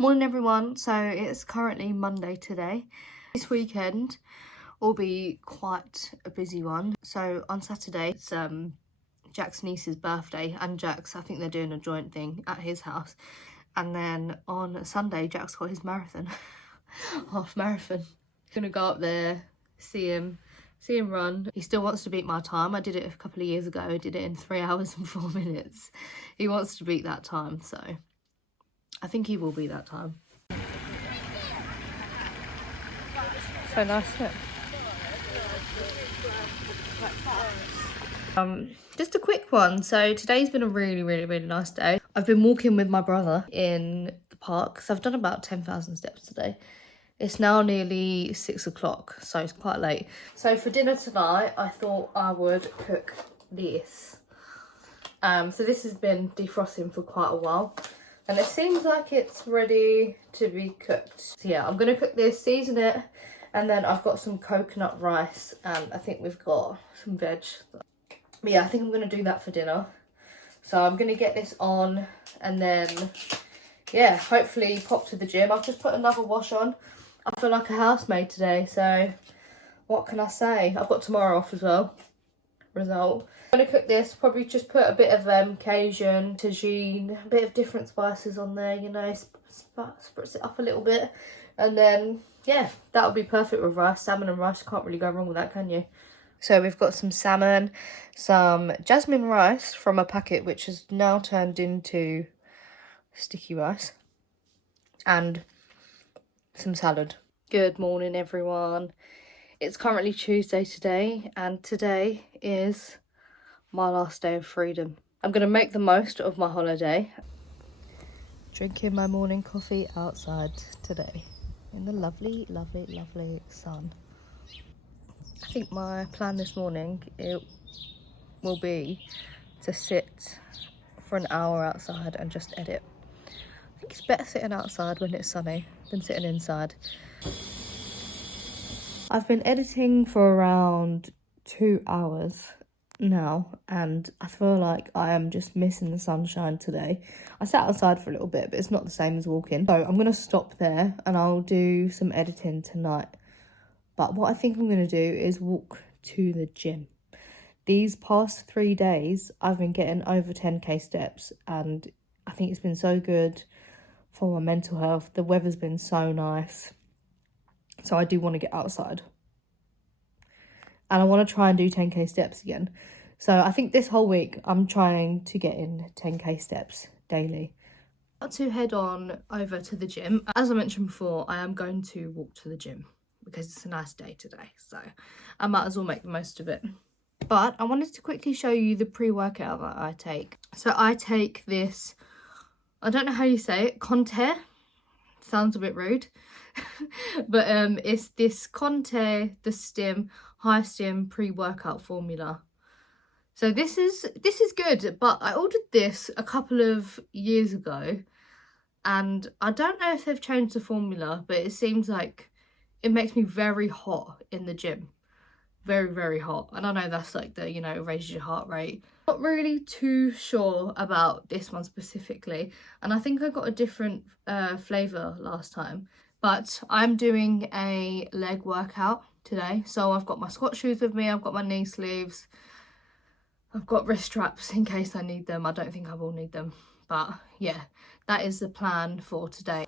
Morning everyone, so it's currently Monday today. This weekend will be quite a busy one. So on Saturday it's Jack's niece's birthday, and Jack's, I think they're doing a joint thing at his house. And then on Sunday Jack's got his marathon, half marathon. Gonna go up there, see him run. He still wants to beat my time. I did it a couple of years ago. I did it in 3 hours and 4 minutes. He wants to beat that time, so I think he will be that time. So nice, isn't it? Just a quick one. So today's been a really nice day. I've been walking with my brother in the park. So I've done about 10,000 steps today. It's now nearly 6 o'clock, so it's quite late. So for dinner tonight, I thought I would cook this. So this has been defrosting for quite a while. And it seems like it's ready to be cooked. So yeah, I'm going to cook this, season it, and then I've got some coconut rice, and I think we've got some veg. But yeah, I think I'm going to do that for dinner. So I'm going to get this on, and then, yeah, hopefully pop to the gym. I've just put another wash on. I feel like a housemaid today, so what can I say? I've got tomorrow off as well. Result. I'm going to cook this, probably just put a bit of Cajun, tagine, a bit of different spices on there, you know, spritz it up a little bit. And then, yeah, that'll be perfect with rice. Salmon and rice, can't really go wrong with that, can you? So we've got some salmon, some jasmine rice from a packet, which has now turned into sticky rice, and some salad. Good morning, everyone. It's currently Tuesday today, and today is my last day of freedom. I'm going to make the most of my holiday. Drinking my morning coffee outside today in the lovely sun. I think my plan this morning will be to sit for an hour outside and just edit. I think it's better sitting outside when it's sunny than sitting inside. I've been editing for around 2 hours now, and I feel like I am just missing the sunshine today. I sat outside for a little bit, but it's not the same as walking. So I'm going to stop there and I'll do some editing tonight. But what I think I'm going to do is walk to the gym. These past 3 days, I've been getting over 10k steps, and I think it's been so good for my mental health. The weather's been so nice. So I do want to get outside. And I want to try and do 10k steps again. So I think this whole week I'm trying to get in 10k steps daily. About to head on over to the gym. As I mentioned before, I am going to walk to the gym because it's a nice day today. So I might as well make the most of it. But I wanted to quickly show you the pre-workout that I take. So I take this, I don't know how you say it, Conte. Sounds a bit rude. But it's this Conte, the Stim, high Stim pre-workout formula. So this is good, but I ordered this a couple of years ago, and I don't know if they've changed the formula, but it seems like it makes me very hot in the gym. Very hot. And I know that's like the, you know, raises your heart rate. Not really too sure about this one specifically, and I think I got a different flavour last time. But I'm doing a leg workout today. So I've got my squat shoes with me, I've got my knee sleeves, I've got wrist straps in case I need them. I don't think I will need them. But yeah, that is the plan for today.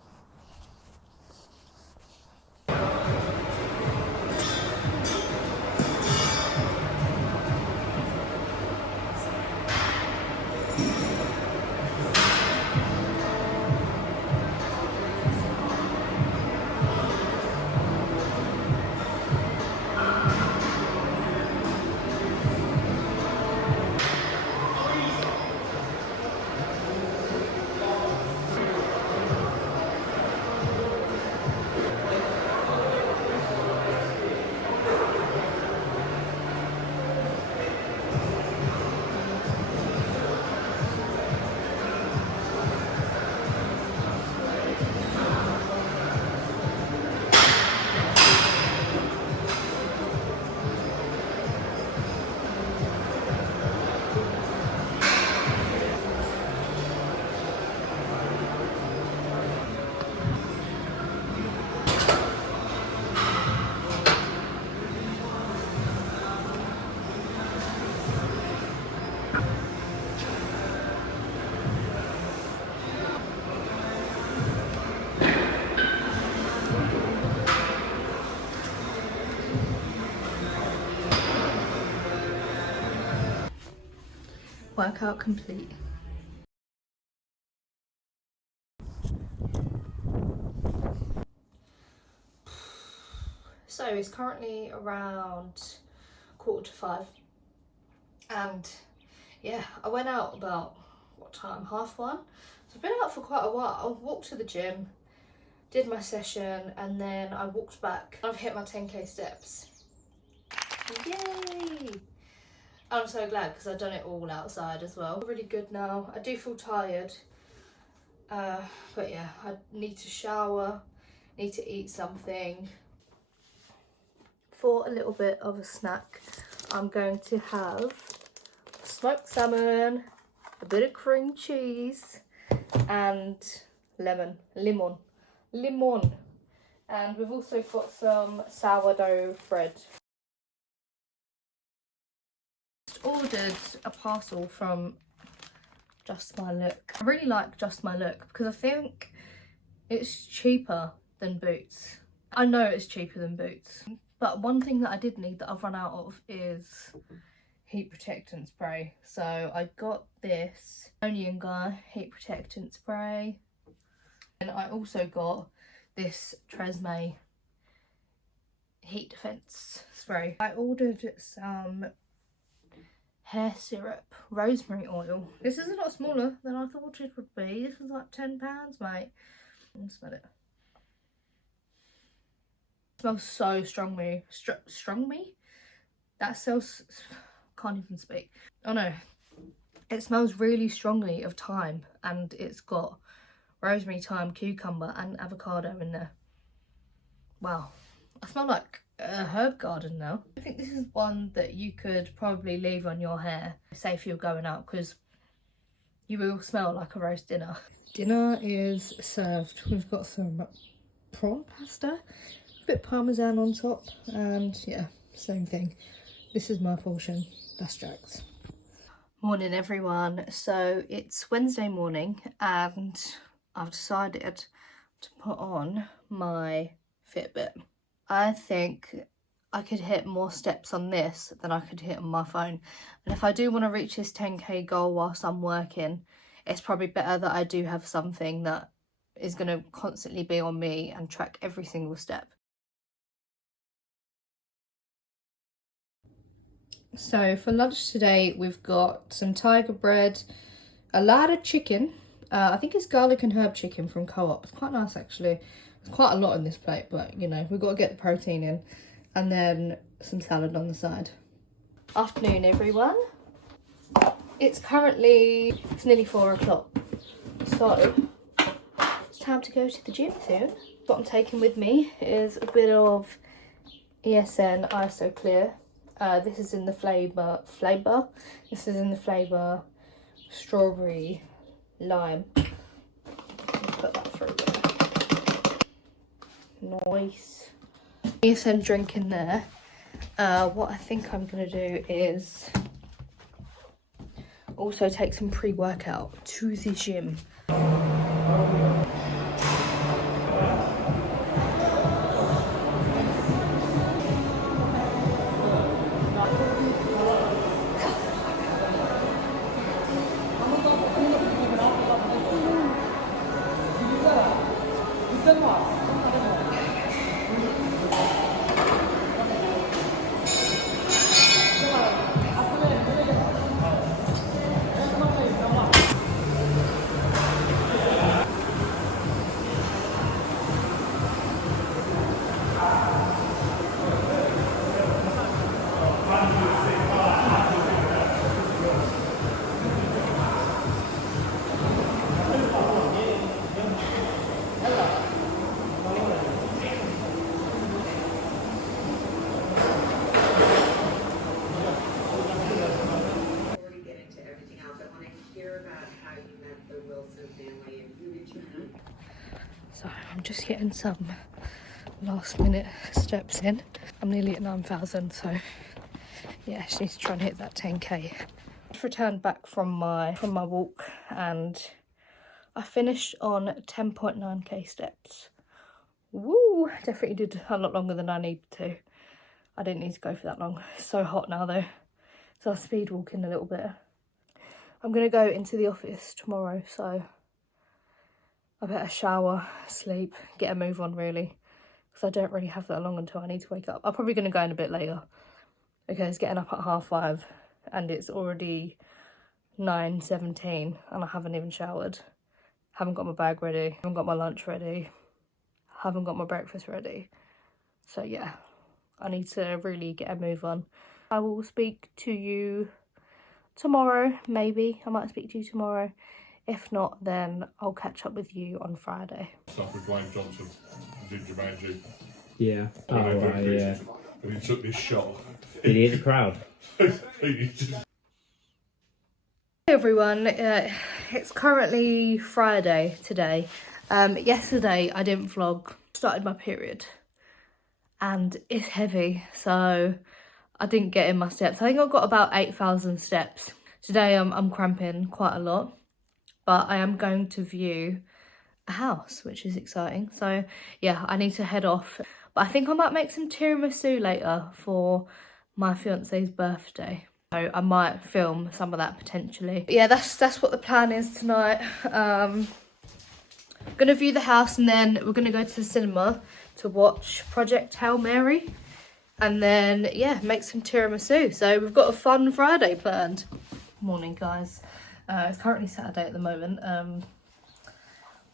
Workout complete. So it's currently around 4:45, and yeah, I went out about, what time, 1:30. So I've been out for quite a while. Walked to the gym, did my session, and then I walked back. I've hit my 10k steps. Yay! I'm so glad because I've done it all outside as well. Really good now. I do feel tired, but yeah, I need to shower, need to eat something. For a little bit of a snack, I'm going to have smoked salmon, a bit of cream cheese, and lemon. And we've also got some sourdough bread. Just ordered a parcel from Just My Look. I really like Just My Look because I think it's cheaper than Boots. I know it's cheaper than Boots, but one thing that I did need that I've run out of is heat protectant spray. So I got this Onion Guy heat protectant spray, and I also got this Tresemme heat defense spray. I ordered some hair syrup, rosemary oil. This is a lot smaller than I thought it would be. This was like £10, mate. I'll smell it. It smells so strongly. That smells, can't even speak. Oh no, it smells really strongly of thyme, and it's got rosemary, thyme, cucumber and avocado in there. Wow, I smell like a herb garden now. I think this is one that you could probably leave on your hair, say if you're going out, because you will smell like a roast dinner. Dinner is served. We've got some prawn pasta, a bit parmesan on top, and yeah, same thing. This is my portion, that's Jack's. Morning everyone. So it's Wednesday morning and I've decided to put on my Fitbit. I think I could hit more steps on this than I could hit on my phone. And if I do want to reach this 10k goal whilst I'm working, it's probably better that I do have something that is going to constantly be on me and track every single step. So for lunch today, we've got some tiger bread, a lot of chicken. I think it's garlic and herb chicken from Co-op. It's quite nice actually. It's quite a lot in this plate, but you know, we've got to get the protein in. And then some salad on the side. Afternoon everyone. It's nearly 4 o'clock. So it's time to go to the gym soon. What I'm taking with me is a bit of ESN ISO Clear. This is in the flavour. This is in the flavour strawberry lime. Put that through there. Nice. ESN drink in there. What I think I'm gonna do is also take some pre-workout to the gym. So I'm just getting some last minute steps in. I'm nearly at 9,000, so yeah, she needs to try and hit that 10k. I've returned back from my walk and I finished on 10.9k steps. Woo! Definitely did a lot longer than I needed to. I didn't need to go for that long. It's so hot now though, so I'll speed walking a little bit. I'm gonna go into the office tomorrow, so I better shower, sleep, get a move on really, because I don't really have that long until I need to wake up. I'm probably gonna go in a bit later because getting up at 5:30 and it's already 9:17 and I haven't even showered. Haven't got my bag ready, haven't got my lunch ready, haven't got my breakfast ready. So yeah, I need to really get a move on. I will speak to you tomorrow, maybe. I might speak to you tomorrow. If not, then I'll catch up with you on Friday. Stuff with Dwayne Johnson did Jumanji. Yeah. Oh, right, yeah. And he took this shot. Did he hit the crowd? He just... Hey everyone, it's currently Friday today. Yesterday I didn't vlog, started my period and it's heavy, so I didn't get in my steps. I think I've got about 8,000 steps. Today I'm cramping quite a lot, but I am going to view a house, which is exciting. So yeah, I need to head off. But I think I might make some tiramisu later for my fiance's birthday. So I might film some of that potentially. But yeah, that's what the plan is tonight. Gonna view the house and then we're gonna go to the cinema to watch Project Hail Mary. And then, yeah, make some tiramisu. So we've got a fun Friday planned. Morning, guys. It's currently Saturday at the moment.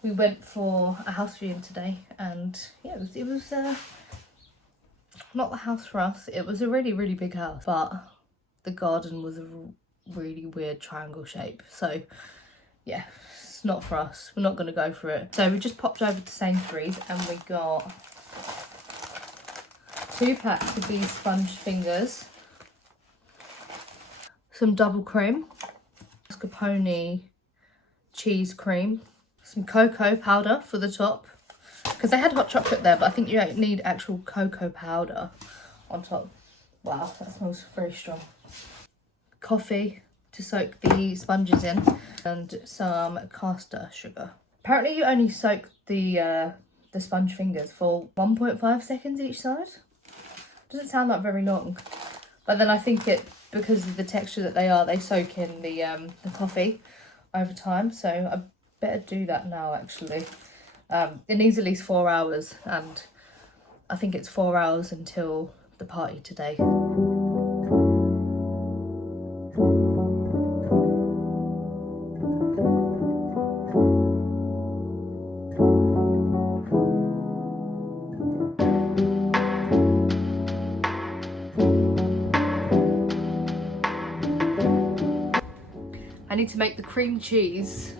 We went for a house viewing today, and yeah, it was not the house for us. It was a really, really big house, but the garden was a really weird triangle shape. So yeah, it's not for us. We're not going to go for it. So we just popped over to Sainsbury's and we got 2 packs of these sponge fingers, some double cream, mascarpone cheese cream, some cocoa powder for the top, because they had hot chocolate there, but I think you need actual cocoa powder on top. Wow, that smells very strong. Coffee to soak the sponges in, and some caster sugar. Apparently you only soak the sponge fingers for 1.5 seconds each side. Doesn't sound like very long, but then I think it, because of the texture that they soak in the coffee over time. So I better do that now actually. It needs at least 4 hours, and I think it's 4 hours until the party today. I need to make the cream cheese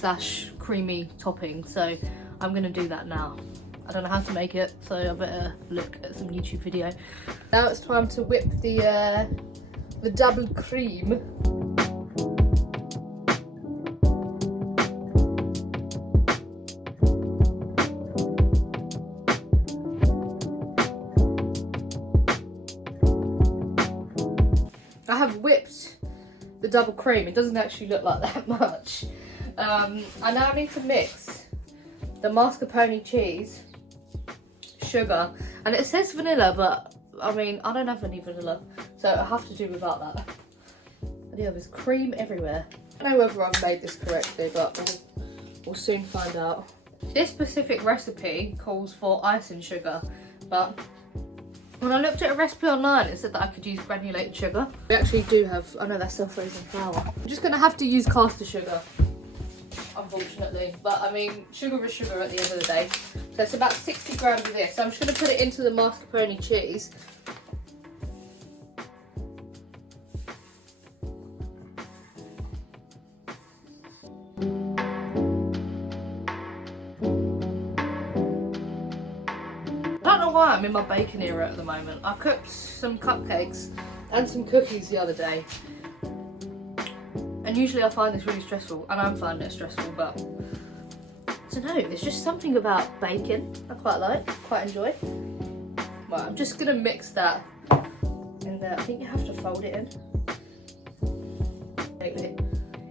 / creamy topping, so I'm going to do that now. I don't know how to make it, so I better look at some YouTube video. Now it's time to whip the double cream. I have whipped the double cream. It doesn't actually look like that much. I now need to mix the mascarpone cheese, sugar, and it says vanilla, but I mean, I don't have any vanilla, so I have to do without that. And yeah, there's cream everywhere. I don't know whether I've made this correctly, but we'll soon find out. This specific recipe calls for icing sugar, but when I looked at a recipe online, it said that I could use granulated sugar. We actually do have, I know that's self-raising flour. I'm just gonna have to use caster sugar, unfortunately. But I mean, sugar is sugar at the end of the day. So it's about 60 grams of this. So I'm just gonna put it into the mascarpone cheese. I don't know why I'm in my baking era at the moment. I cooked some cupcakes and some cookies the other day. And usually I find this really stressful, and I'm finding it stressful, but I don't know, there's just something about baking I quite enjoy. Well, I'm just gonna mix that in there. I think you have to fold it in.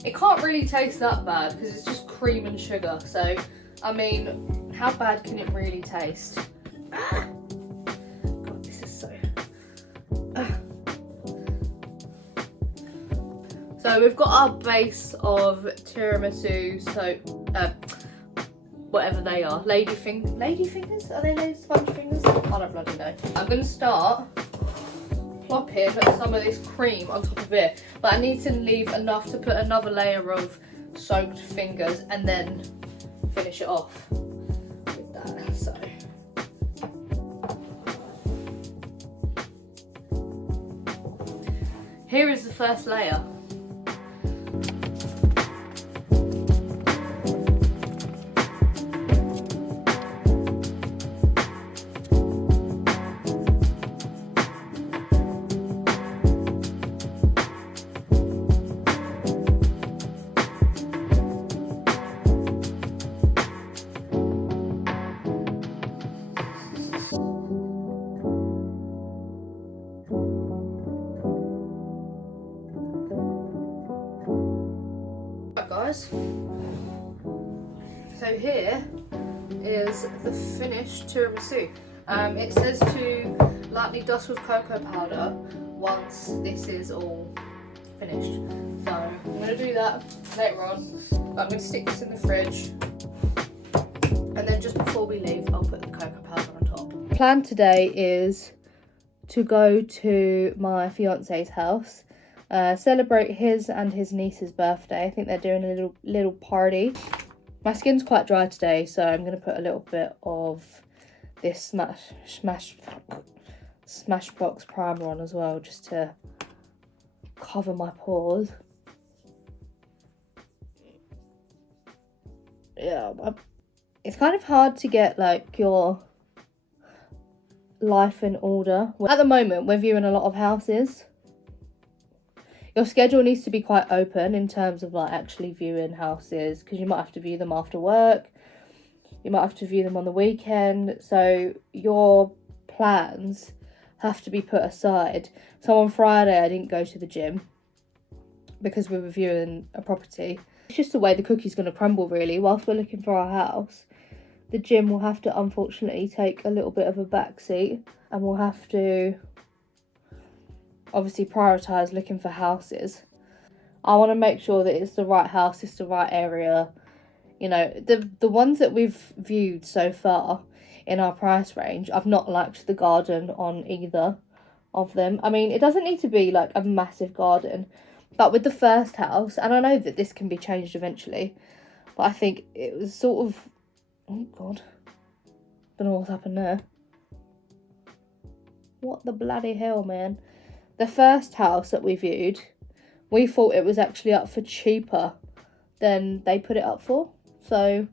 It can't really taste that bad because it's just cream and sugar, so I mean, how bad can it really taste? God, this is so... So So we've got our base of tiramisu, so whatever they are, lady fingers? Are they lady sponge fingers? I don't bloody know. I'm gonna start plopping some of this cream on top of it, but I need to leave enough to put another layer of soaked fingers and then finish it off with that. So here is the first layer. Right guys, so here is the finished tiramisu. It says to lightly dust with cocoa powder once this is all finished. So I'm going to do that later on. I'm going to stick this in the fridge, and then just before we leave I'll put the cocoa powder on top. The plan today is to go to my fiance's house, celebrate his and his niece's birthday. I think they're doing a little party. My skin's quite dry today, so I'm going to put a little bit of this Smashbox primer on as well, just to cover my pores. Yeah, it's kind of hard to get like your life in order. At the moment, we're viewing a lot of houses. Your schedule needs to be quite open in terms of like actually viewing houses, because you might have to view them after work, you might have to view them on the weekend, so your plans have to be put aside. So on Friday I didn't go to the gym because we were viewing a property. It's just the way the cookie's going to crumble really. Whilst we're looking for our house, the gym will have to unfortunately take a little bit of a backseat, and we'll have to obviously prioritise looking for houses. I want to make sure that it's the right house, it's the right area. You know, the ones that we've viewed so far in our price range, I've not liked the garden on either of them. I mean, it doesn't need to be like a massive garden, but with the first house, and I know that this can be changed eventually, but I think it was sort of, oh god, don't know what's happened there. What the bloody hell, man. The first house that we viewed, we thought it was actually up for cheaper than they put it up for. So,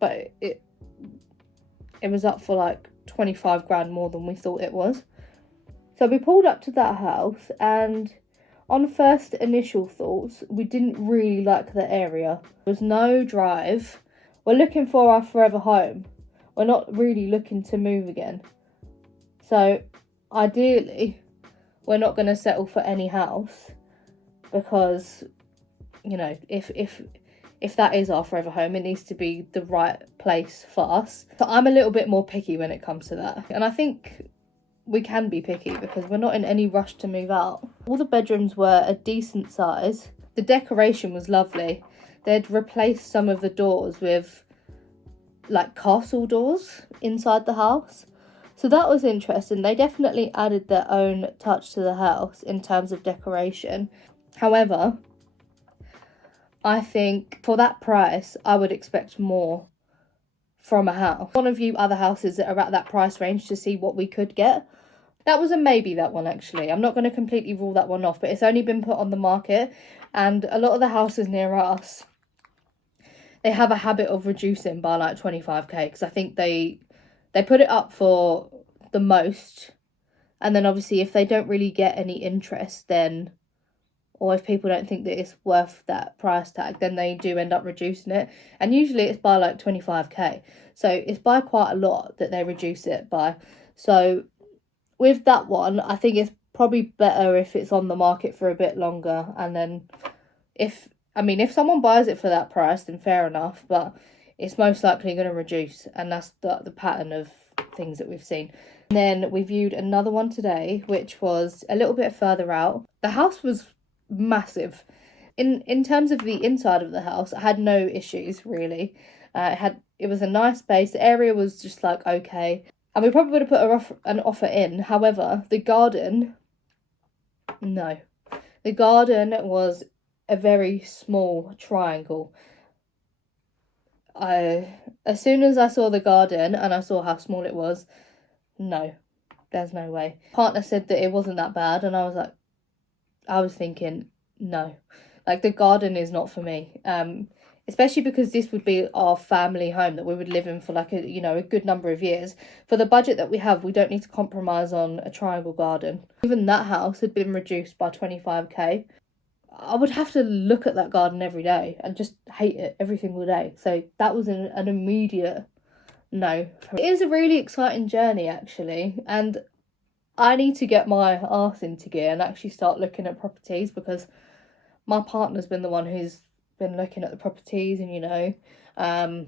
but it was up for like 25 grand more than we thought it was. So we pulled up to that house, and on first initial thoughts, we didn't really like the area. There was no drive. We're looking for our forever home. We're not really looking to move again. So ideally, we're not going to settle for any house, because, you know, if that is our forever home, it needs to be the right place for us. So I'm a little bit more picky when it comes to that. And I think we can be picky because we're not in any rush to move out. All the bedrooms were a decent size. The decoration was lovely. They'd replaced some of the doors with like castle doors inside the house. So that was interesting. They definitely added their own touch to the house in terms of decoration. However, I think for that price, I would expect more from a house. I want to view other houses that are at that price range to see what we could get. That was a maybe, that one actually. I'm not going to completely rule that one off, but it's only been put on the market, and a lot of the houses near us, they have a habit of reducing by like 25k, because I think they put it up for the most, and then obviously if they don't really get any interest, then, or if people don't think that it's worth that price tag, then they do end up reducing it, and usually it's by like 25k, so it's by quite a lot that they reduce it by. So with that one, I think it's probably better if it's on the market for a bit longer, and then if someone buys it for that price, then fair enough, but it's most likely going to reduce, and that's the pattern of things that we've seen. And then we viewed another one today, which was a little bit further out. The house was massive. In terms of the inside of the house, I had no issues really. It was a nice space. The area was just like okay, and we probably would have put an offer in. However, the garden, no, the garden was a very small triangle. As soon as I saw the garden and I saw how small it was, no, there's no way. Partner said that it wasn't that bad, and I was thinking, no, like the garden is not for me. Especially because this would be our family home that we would live in for like a good number of years. For the budget that we have, we don't need to compromise on a triangle garden. Even that house had been reduced by 25k. I would have to look at that garden every day and just hate it every single day. So that was an immediate no. It is a really exciting journey actually, and I need to get my arse into gear and actually start looking at properties, because my partner's been the one who's been looking at the properties and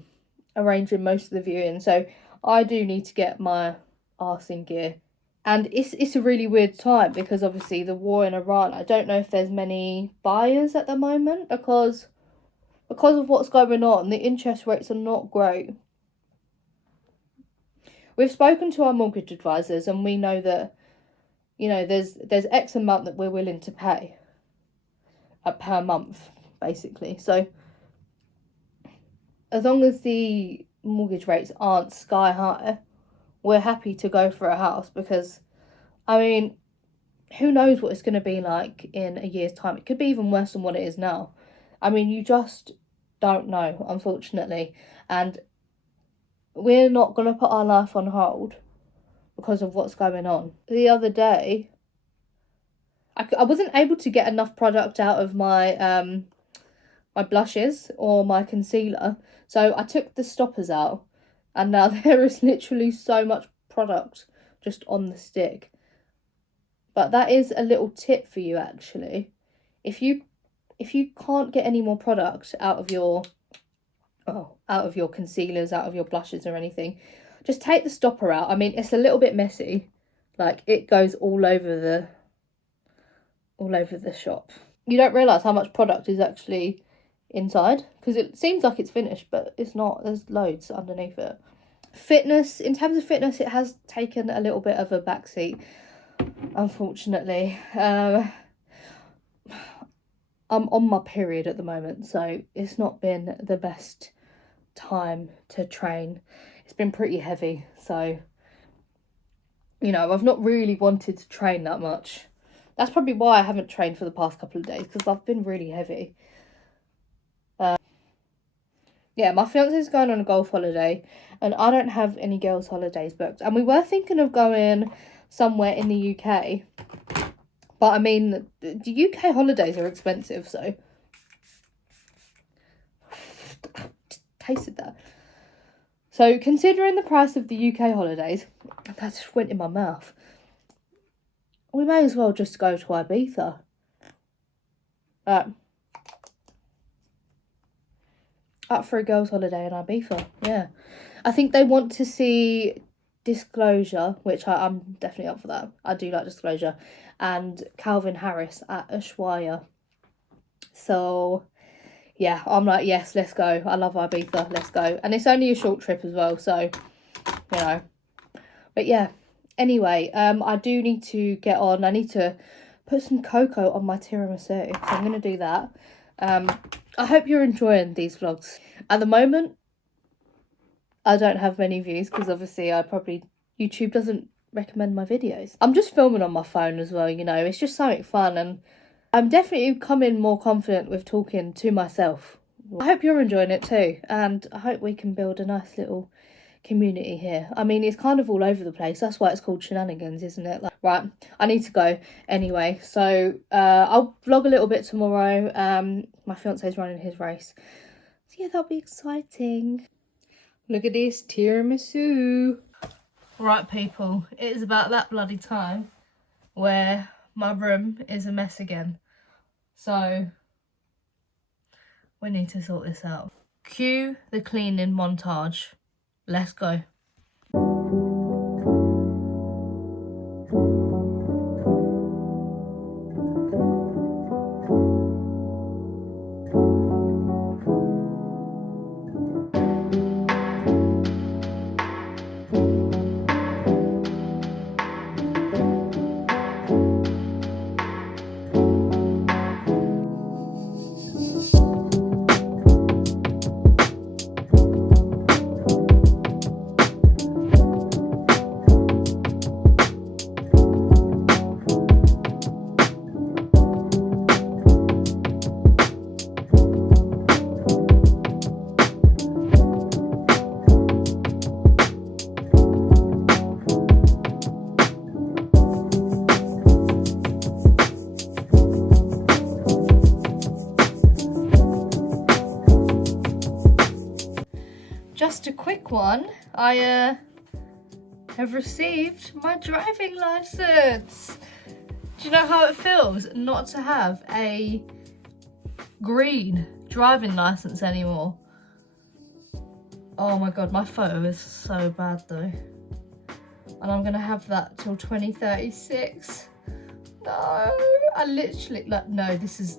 arranging most of the viewing. So I do need to get my arse in gear. And it's a really weird time because obviously the war in Iran, I don't know if there's many buyers at the moment because of what's going on. The interest rates are not great. We've spoken to our mortgage advisors and we know that, there's X amount that we're willing to pay per month, basically. So as long as the mortgage rates aren't sky high, we're happy to go for a house, because who knows what it's going to be like in a year's time. It could be even worse than what it is now. You just don't know, unfortunately, and we're not going to put our life on hold because of what's going on. The other day I wasn't able to get enough product out of my my blushes or my concealer, so I took the stoppers out. And now there is literally so much product just on the stick. But that is a little tip for you actually. If you can't get any more product out of your concealers, out of your blushes or anything, just take the stopper out. It's a little bit messy. Like it goes all over the shop. You don't realise how much product is actually inside, because it seems like it's finished, but it's not. There's loads underneath it. In terms of fitness, it has taken a little bit of a backseat, unfortunately. I'm on my period at the moment, so it's not been the best time to train. It's been pretty heavy, so I've not really wanted to train that much. That's probably why I haven't trained for the past couple of days, because I've been really heavy. Yeah, my fiance's going on a golf holiday and I don't have any girls' holidays booked. And we were thinking of going somewhere in the UK. But the UK holidays are expensive, so tasted that. So considering the price of the UK holidays, that just went in my mouth. We may as well just go to Ibiza. Up for a girls' holiday in Ibiza, yeah. I think they want to see Disclosure, which I'm definitely up for that. I do like Disclosure. And Calvin Harris at Ushuaia. So, yeah, I'm like, yes, let's go. I love Ibiza, let's go. And it's only a short trip as well, so, But yeah, anyway, I do need to get on. I need to put some cocoa on my tiramisu, so I'm going to do that. I hope you're enjoying these vlogs. At the moment, I don't have many views because obviously YouTube doesn't recommend my videos. I'm just filming on my phone as well, it's just something fun, and I'm definitely becoming more confident with talking to myself. I hope you're enjoying it too, and I hope we can build a nice little community here. It's kind of all over the place. That's why it's called Shenanigans, isn't it? Right, I need to go anyway, so I'll vlog a little bit tomorrow. My fiance's running his race, so yeah, that'll be exciting. Look at this tiramisu. Right, people, it is about that bloody time where my room is a mess again, so we need to sort this out. Cue the cleaning montage. Let's go. just a quick one. I have received my driving license. Do you know how it feels not to have a green driving license anymore? Oh my god, my photo is so bad though. And I'm gonna have that till 2036. No, I literally, like, no, this is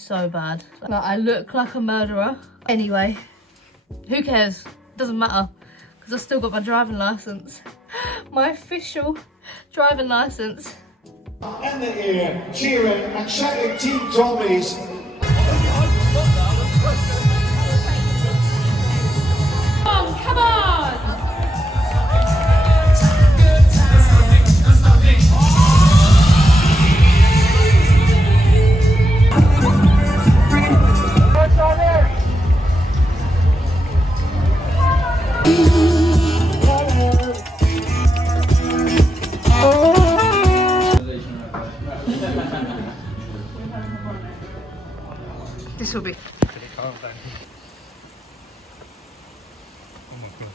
so bad. Like, I look like a murderer. Anyway, who cares? Doesn't matter, because I still got my driving license. My official driving license. In the air, cheering and shouting Team Tommies. Come on! This will be. Oh my god.